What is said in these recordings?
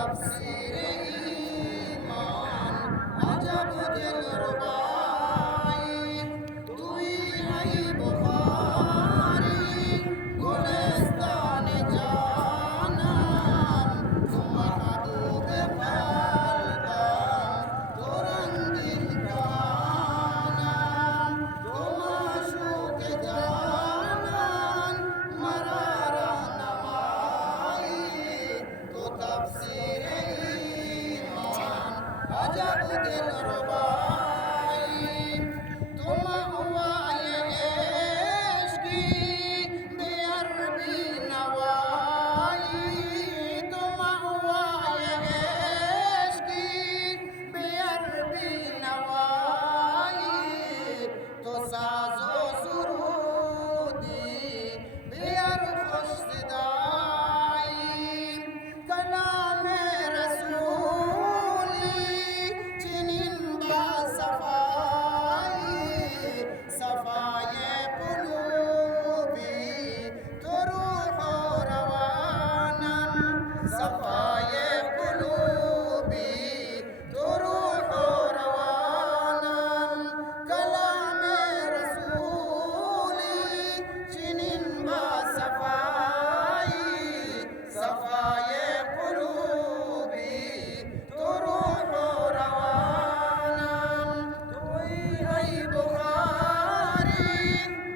تفسیر ایمان عجب دلربایی توی ای بخاری گلستان جانم تو محبوب قلبم تو رنگین کمانم تو معشوق جانان مرا راهنمایی تو تفسیر ایمان عجب دلربایی تو مأوای عشقی به عربی نوایی تو مأوای عشقی به عربی نوایی تو ساز و سرودی بیار خوش صدایی کلام رسولی چنین با صفایی صفای قلوبی تو روح و روانم صفای قلوبی تو روح و روانم کلام رسولی چنین با صفایی صفای قلوبی تو روح و روانم توی ای بخاری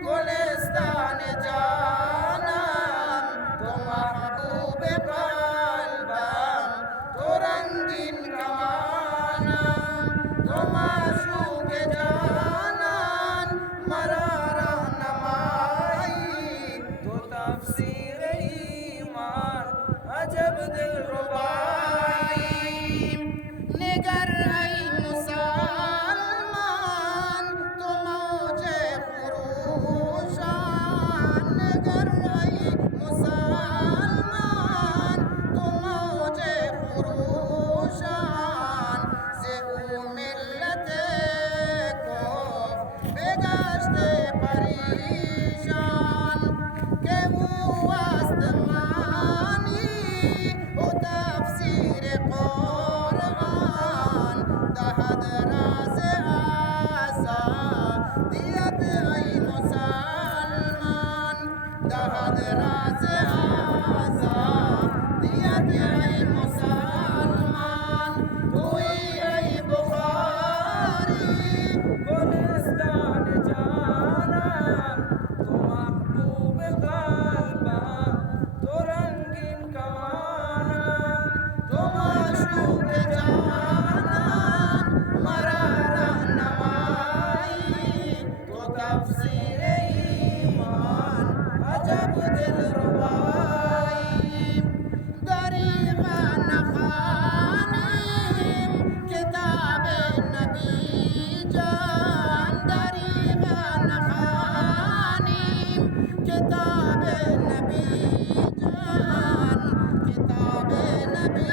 گلستان جانم تو محبوب قلبم تو رنگین کمانم تو معشوق جانان مرا راهنمایی تو تفسیر ایمان عجب دلربایی نگر ای مسلمان تو موج خروشان نگر ای مسلمان تو موج خروشان ز او ملت کفر بگشته پریشان که او آسمانی و تفسیر قرآن دهد راز آزادیت ای مسلمان دهد راز آزادیت ای مسلمان توی ای بخاری گلستان جانم تو محبوب قلبم تو رنگین کمانم تو معشوق جانان مرا راهنمایی تو تفسیر ایمان عجب دلربایی دریغا نخوانیم کتاب نبی جان دریغا نخوانیم کتاب نبی جان کتاب نبی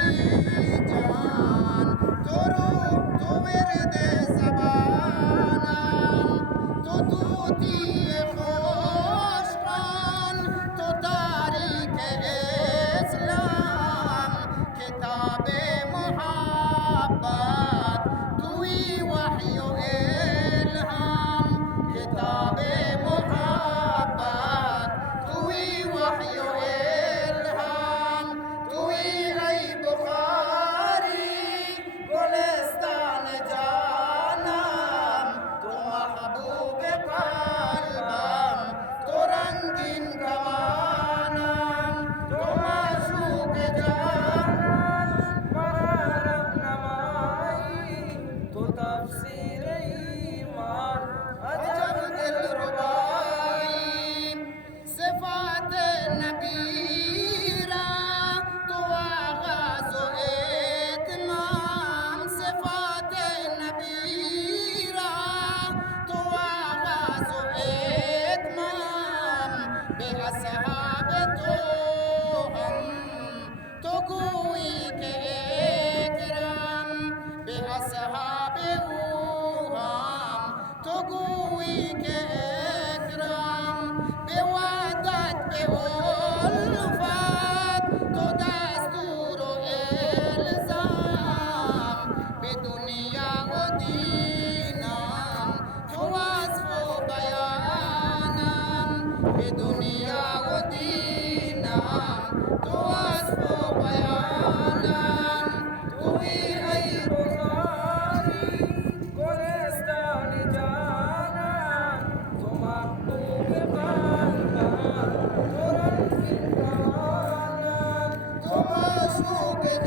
جان تو رو تو ورد زبانم تو طوطی خوشخوان تو تاریخ اسلام کتاب محبت توی وحی و الهام کتاب محبت توی وحی و الهام توی ای بخاری گلستان جانم تو محبوب قلبم تو رنگین کمانم تو معشوق جانان مرا راهنمایی تو تفسیر ایمان عجب دلربایی صفات نبی را تو آغاز و اتمام صفات نبی را تو آغاز و اتمام به اصحاب تو هم تو گویی که اکرام به اصحاب او هم تو گویی که اکرام به وعدت به الفت تو دستور و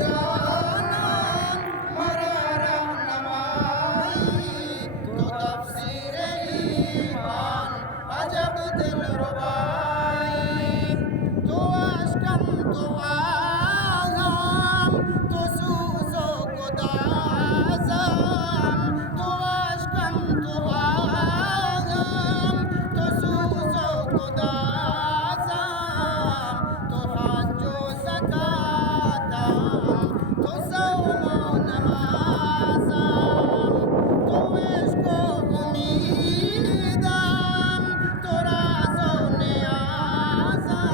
জানান মারা রাহনামাই তো তাফসীরে ঈমান আজব দিলরবাই তো আশকাম তো আগাম তো সুজো কোদাজাম তো আশকাম তো আগাম তো সুজো কোদাজাম তো হজ ও যাকাতাম তো সওম ও নামাজাম তো ইশক ও উমীদাম তো রাজ ও নিয়াজাম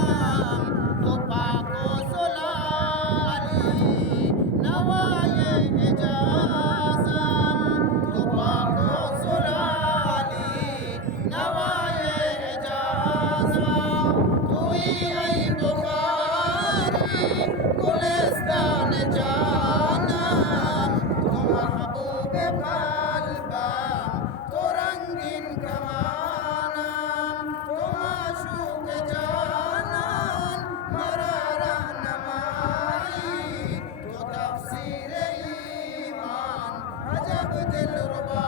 তো পাক ও সোলালি নওয়ায়ে এজাজাম তো পাক ও সোলালি নওয়ায়ে এজাজাম তুই এই বুখারী গুলিস্তান জানাম তো মাহবুবে কালবাম তো রঙ্গিন কামানাম তো মাশুক জানান মারা রাহনামাই তো তাফসীরে ঈমান আজব দিলরবা